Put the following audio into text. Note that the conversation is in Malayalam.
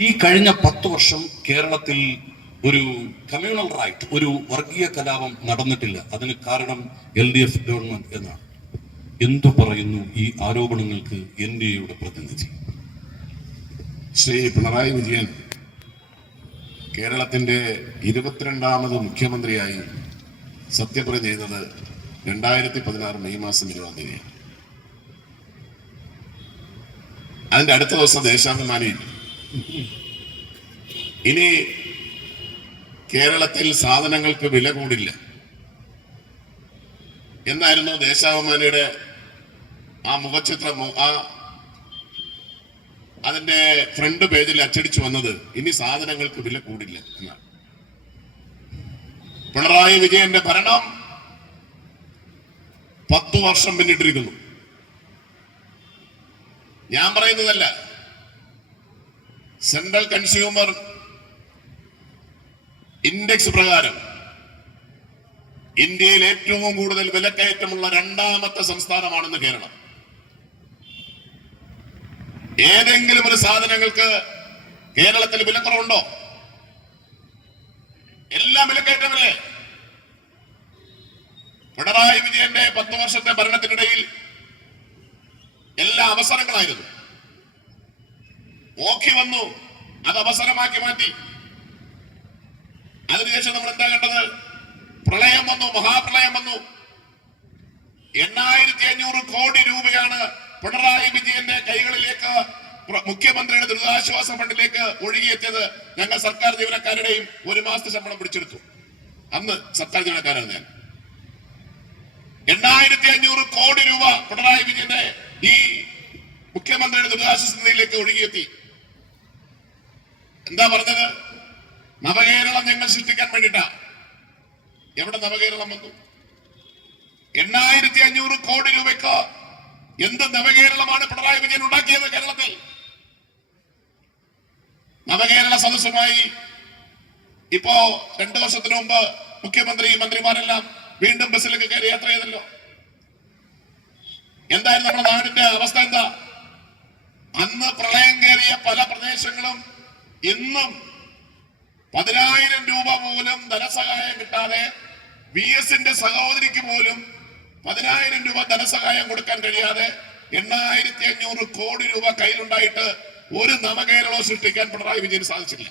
ഈ കഴിഞ്ഞ 10 വർഷം കേരളത്തിൽ ഒരു കമ്മ്യൂണൽ റൈറ്റ്, ഒരു വർഗീയ കലാപം നടന്നിട്ടില്ല. അതിന് കാരണം LDF ഗവൺമെന്റ് എന്നാണ്. എന്തു പറയുന്നു ഈ ആരോപണങ്ങൾക്ക് NDAയുടെ പ്രതിനിധി? ശ്രീ പിണറായി വിജയൻ കേരളത്തിന്റെ 22ാമത് മുഖ്യമന്ത്രിയായി സത്യപ്രതിജ്ഞ ചെയ്തത് 2016 മെയ് മാസം 20-ാം തീയതിയാണ്. അതിന്റെ അടുത്ത ദിവസം ദേശാഭിമാനി ഇനി കേരളത്തിൽ സാധനങ്ങൾക്ക് വില കൂടില്ല എന്നായിരുന്നു ദേശാഭിമാനിയുടെ ആ മുഖചിത്രം, അതിന്റെ ഫ്രണ്ട് പേജിൽ അച്ചടിച്ചു വന്നത്. ഇനി സാധനങ്ങൾക്ക് വില കൂടില്ല എന്നാണ്. പിണറായി വിജയന്റെ ഭരണം 10 വർഷം പിന്നിട്ടിരിക്കുന്നു. ഞാൻ പറയുന്നതല്ല, സെൻട്രൽ കൺസ്യൂമർ ഇൻഡെക്സ് പ്രകാരം ഇന്ത്യയിൽ ഏറ്റവും കൂടുതൽ വിലക്കയറ്റമുള്ള 2ാമത്തെ സംസ്ഥാനമാണെന്ന് കേരളം. ഏതെങ്കിലും ഒരു സാധനങ്ങൾക്ക് കേരളത്തിൽ വിലക്കുറവുണ്ടോ? എല്ലാം വിലക്കയറ്റമല്ലേ? പിണറായി വിജയന്റെ 10 വർഷത്തെ ഭരണത്തിനിടയിൽ എല്ലാ അവസരങ്ങളായിരുന്നു. ഓഖി വന്നു, അത് അവസരമാക്കി മാറ്റി. അതിനുശേഷം നമ്മൾ എന്താ കണ്ടത്? പ്രളയം വന്നു, മഹാപ്രളയം വന്നു. 8500 കോടി രൂപയാണ് പിണറായി വിജയന്റെ കൈകളിലേക്ക്, മുഖ്യമന്ത്രിയുടെ ദുരിതാശ്വാസ ഫണ്ടിലേക്ക് ഒഴുകിയെത്തിയത്. ഞങ്ങൾ സർക്കാർ ജീവനക്കാരുടെയും 1 മാസത്തെ ശമ്പളം പിടിച്ചെടുത്തു. അന്ന് സർക്കാർ ജീവനക്കാരാണ് ഞാൻ. 8500 കോടി രൂപ പിണറായി വിജയന്റെ ഈ മുഖ്യമന്ത്രിയുടെ ദുരിതാശ്വാസ നിധിയിലേക്ക് ഒഴുകിയെത്തി. എന്താ പറഞ്ഞത്? നവകേരളം ഞങ്ങൾ സൃഷ്ടിക്കാൻ വേണ്ടിട്ടാ. എവിടെ നവകേരളം വന്നു? 8500 കോടി രൂപയ്ക്ക് എന്ത് നവകേരളമാണ് പിണറായി വിജയൻ ഉണ്ടാക്കിയത് കേരളത്തിൽ? നവകേരള സദസ്സുമായി ഇപ്പോ 2 വർഷത്തിന് മുമ്പ് മുഖ്യമന്ത്രി, മന്ത്രിമാരെല്ലാം വീണ്ടും ബസ്സിലേക്ക് കയറി യാത്ര ചെയ്തല്ലോ. എന്തായിരുന്നു നമ്മുടെ നാടിന്റെ അവസ്ഥ? എന്താ? അന്ന് പ്രളയം കയറിയ പല പ്രദേശങ്ങളും ഇന്നും 10,000 രൂപ പോലും ധനസഹായം കിട്ടാതെ, VSന്റെ സഹോദരിക്ക് പോലും 10,000 രൂപ ധനസഹായം കൊടുക്കാൻ കഴിയാതെ 8500 കോടി രൂപ കയ്യിലുണ്ടായിട്ട് ഒരു നവകേരളം സൃഷ്ടിക്കാൻ പിണറായി വിജയന് സാധിച്ചില്ല.